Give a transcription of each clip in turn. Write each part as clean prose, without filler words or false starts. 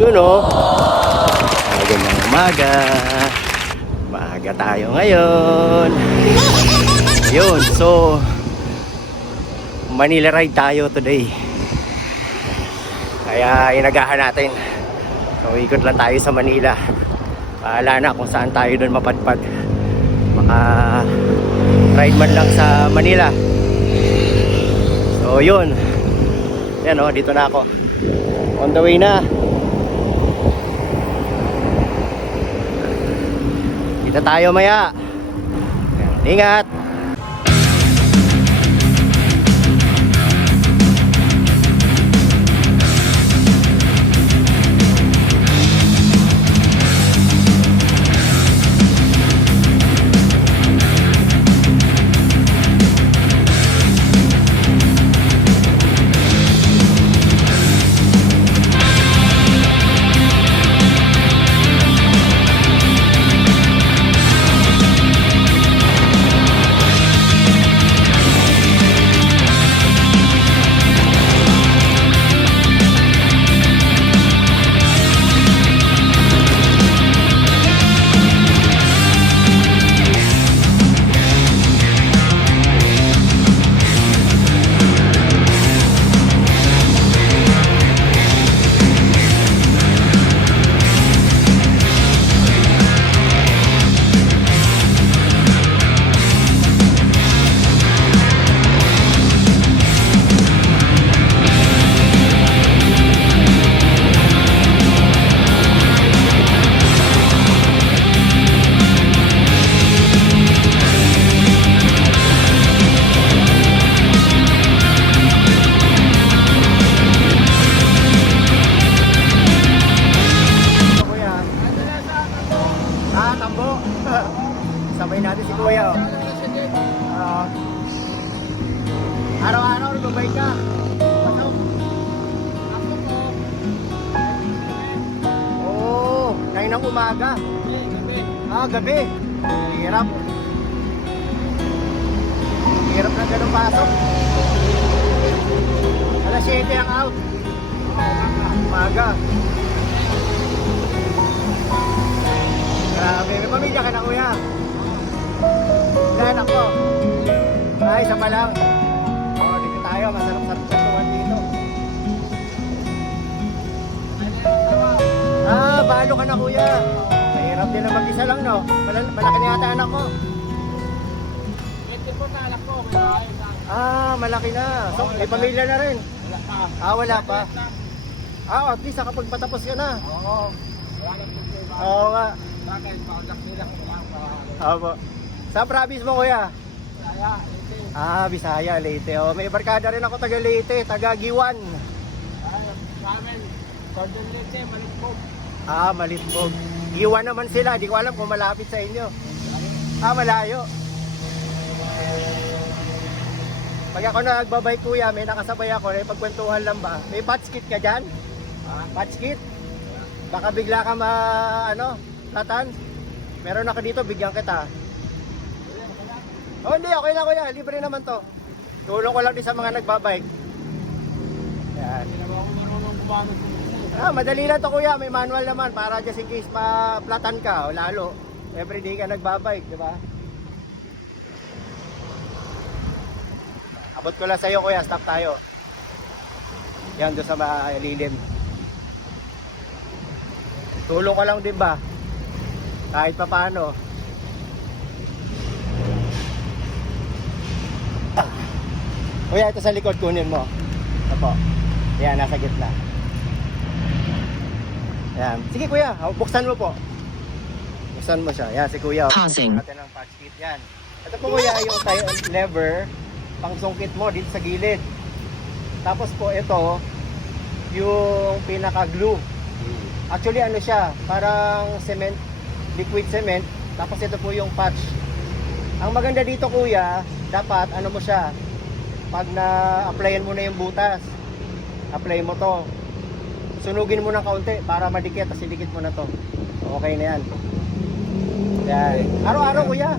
Yun o. Magandang umaga. Maaga tayo ngayon. Yun, so Manila ride tayo today. Kaya inagahan natin. So ikot lang tayo sa Manila. Bahala na kung saan tayo doon mapadpad. Maka ride man lang sa Manila. So yun. Yan o, dito na ako. On the way na. Kita tayo maya. Ingat. Sabay natin si Kuya. Araw-araw nagbabay ka. Pasok. Ako po. Oo, 9 ng umaga. Gabi. Hirap. Hirap na ganun pasok. Alas 7 ang out. Umaga. Grabe, may pamilya ka na Kuya. Ilan ako? Ay, isa pa lang. Dito tayo, masarap sa tuwan dito. Balo ka na Kuya. Mahirap din na mag-isa lang, no? Malaki na yata anak ko. 24 na anak ko, may bahay na. Malaki na. So, may pamilya na rin. Wala pa. Wala pa. At least kapag patapos ka na. Oo. Wala lang po siya. Oo nga. Bakit? Paudak sila kung lang pa. Opo. Sa province mo Kuya? Kaya, ito. Bisaya, Leyte. May barkada rin ako taga Leyte, taga Giwan. Ay, sa amin. Cordon Leche, Malitpog. Malitpog. Giwan naman sila, di ko alam kung malapit sa inyo. Malayo. Pag ako nagbabike Kuya, may nakasabay ako, may pagkwentuhan lang ba? May patch kit ka dyan? Patch kit? Baka bigla ka latan? Meron ako dito, bigyan kita. Hindi, okay lang Kuya, libre naman to. Tulong ko lang din sa mga nagbabike. Yan. Hindi naman ako marunong gumamit. Madali lang to Kuya, may manual naman para just in case ma-platan ka o lalo. Everyday ka nagbabike, di ba? Abot ko lang sa'yo Kuya, stop tayo. Yan, doon sa malilim. Tulong ko lang din ba? Kahit pa paano. Kuya, ito sa likod, kunin mo. Ito po. Yan, nasa gitna. Yan. Sige Kuya, buksan mo po. Buksan mo siya. Yan, si Kuya. Pausing. Natin ang patch kit. Yan. Ito po Kuya, yung lever, pang sungkit mo dito sa gilid. Tapos po ito, yung pinaka-glue. Actually ano siya, parang cement, liquid cement. Tapos ito po yung patch. Ang maganda dito Kuya, dapat ano mo siya, pag na-applyan mo na yung butas, apply mo to. Sunugin mo ng kaunti para madikit, tapos idikit mo na to. Okay na yan. Yan. Araw-araw Kuya.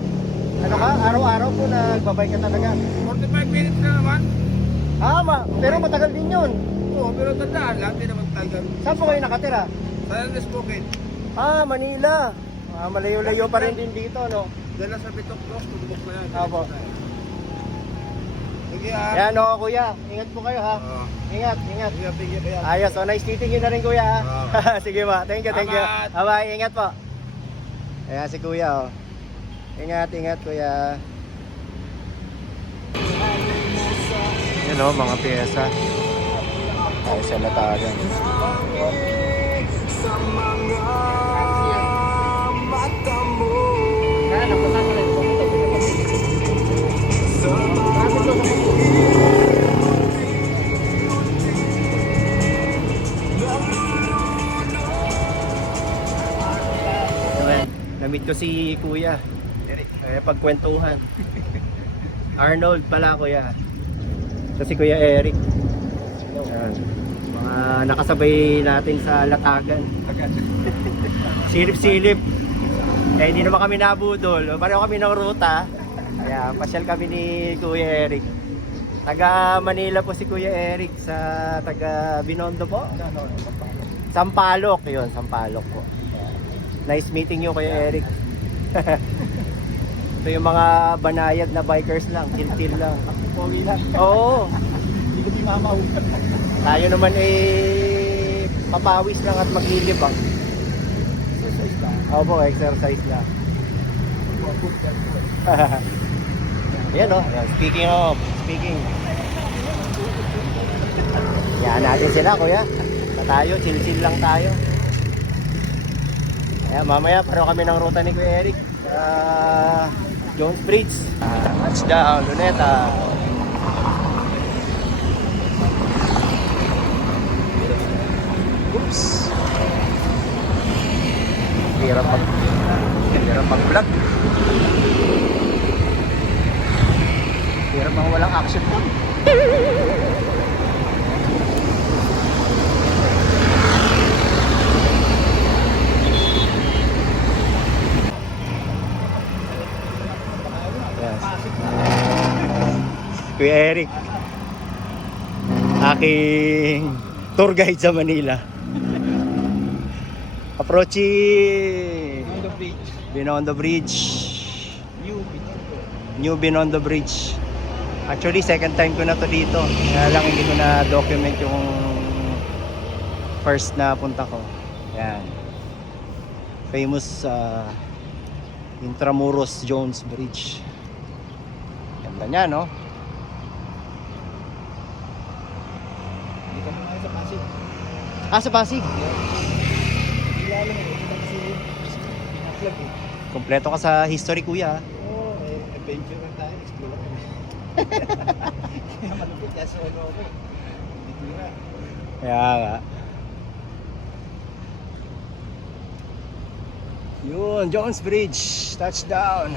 Ano ka? Araw-araw po nagbabay ka talaga. 45 minutes na naman. Pero matagal din yun. Oo, pero tandaan, lahat din naman tayo. Saan po kayo nakatira? Saan ang smoking? Ah, Manila. Malayo-layo pa rin din dito, no? Dala sa Bitok Cross, tugmok na yan. Apo. Sige ah. Yan, o, kuya. Ingat po kayo, ha? Oo. Ingat, ingat. Sige, bigyan kaya. Ayos, so nice meeting you na rin, kuya, ha? Sige ba, thank you, thank you. Salamat. Bye-bye, ingat po. Ayan si kuya, oh. Ingat, ingat, kuya. Yan, oh, mga pyesa. Ay, sa latagan. Namit ko si kuya. Pagkwentuhan. Arnold pala, kuya. Ito si Kuya Eric. Ayan. Mga nakasabay natin sa latagan. Silip-silip. Eh, hindi naman kami nabudol. Pareho kami ng ruta. Kaya pasyal kami ni Kuya Eric. Taga Manila po si Kuya Eric, sa taga Binondo po. Sampaloc, yun, Sampaloc po. Nice meeting you, Kuya Eric. Ito yung mga banayad na bikers lang, chill-chill lang. Pogi lang. Oo. Hindi ko pinamaw. Tayo naman papawis lang at maglilibang. Exercise lang. Opo, exercise lang. Yan o. Speaking. Yan natin sila, kuya. Tayo, chill-chill lang tayo. Ayan, mamaya pareho kami ng ruta ni Kuya Eric. Jones Bridge. Touchdown, Luneta. Oops. Hirap mag-vlog. Hirap ang walang action po. Kuya Eric, aking tour guide sa Manila. Approaching On the beach. Binondo Bridge. New Binondo Bridge. Actually, second time ko na to dito. Kaya lang hindi ko na document yung first na punta ko. Yan. Famous Intramuros Jones Bridge. Ganda niya, no? Hindi kami nga sa Pasig. Sa Pasig. Kilala mo, ito kasi pina-vlog eh. Kompleto ka sa history, kuya. Oo, adventure lang tayo, explore kami. Kaya malupit, kasi ano ako eh. Dito na. Kaya nga. Yun, Jones Bridge. Touchdown.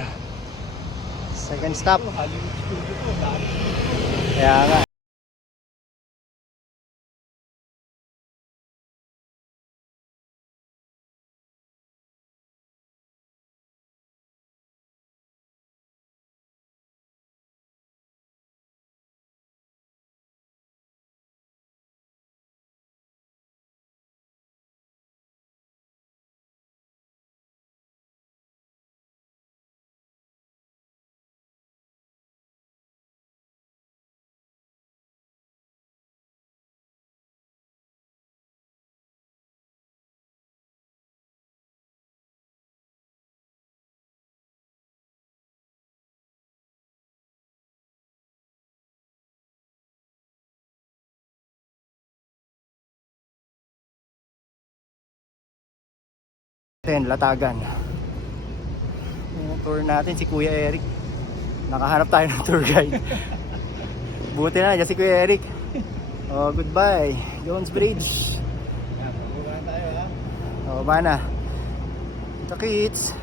Second stop. Hollywood studio to, dami. Kaya nga. Latagan. Yung tour natin si Kuya Eric. Nakahanap tayo ng tour guide. Buti na dyan si Kuya Eric. Oh, goodbye Jones Bridge. Yan, pagbukan tayo ha. Oh, bana. Ito kids.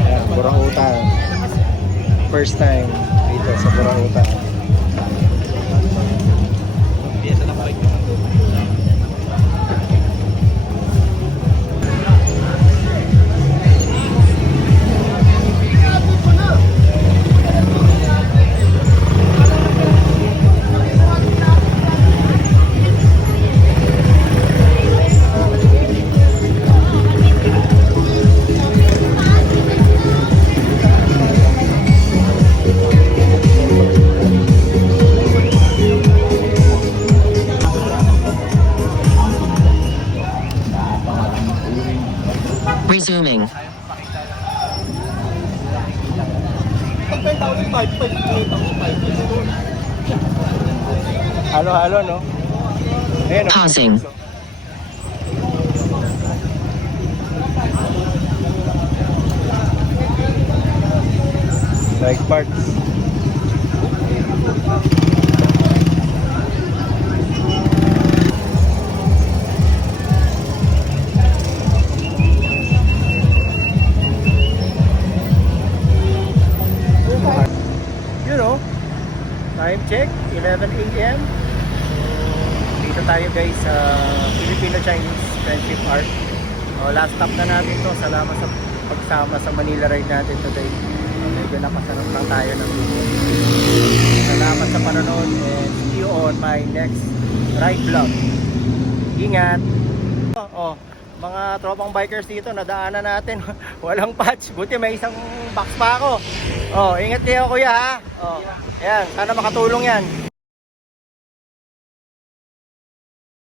Ayan, Burahutan. First time dito sa Burahutan. Piyesa ng bike naman to. 5-5 ako, 5-5 doon. Halo-halo, no? Ayan, no? Pausing. Like parts. You know, time check, 11 a.m. Dito tayo guys sa Filipino-Chinese Friendship Art. Last stop na natin to. Salamat sa pagsama sa Manila ride natin today. Medyo nakasanot lang tayo ng video. Salamat sa panonood and see you on my next ride vlog. Ingat! Mga tropang bikers dito, nadaanan natin. Walang patch. Buti may isang box pa ako. Ingat kayo kuya ha. Ayan, sana makatulong yan.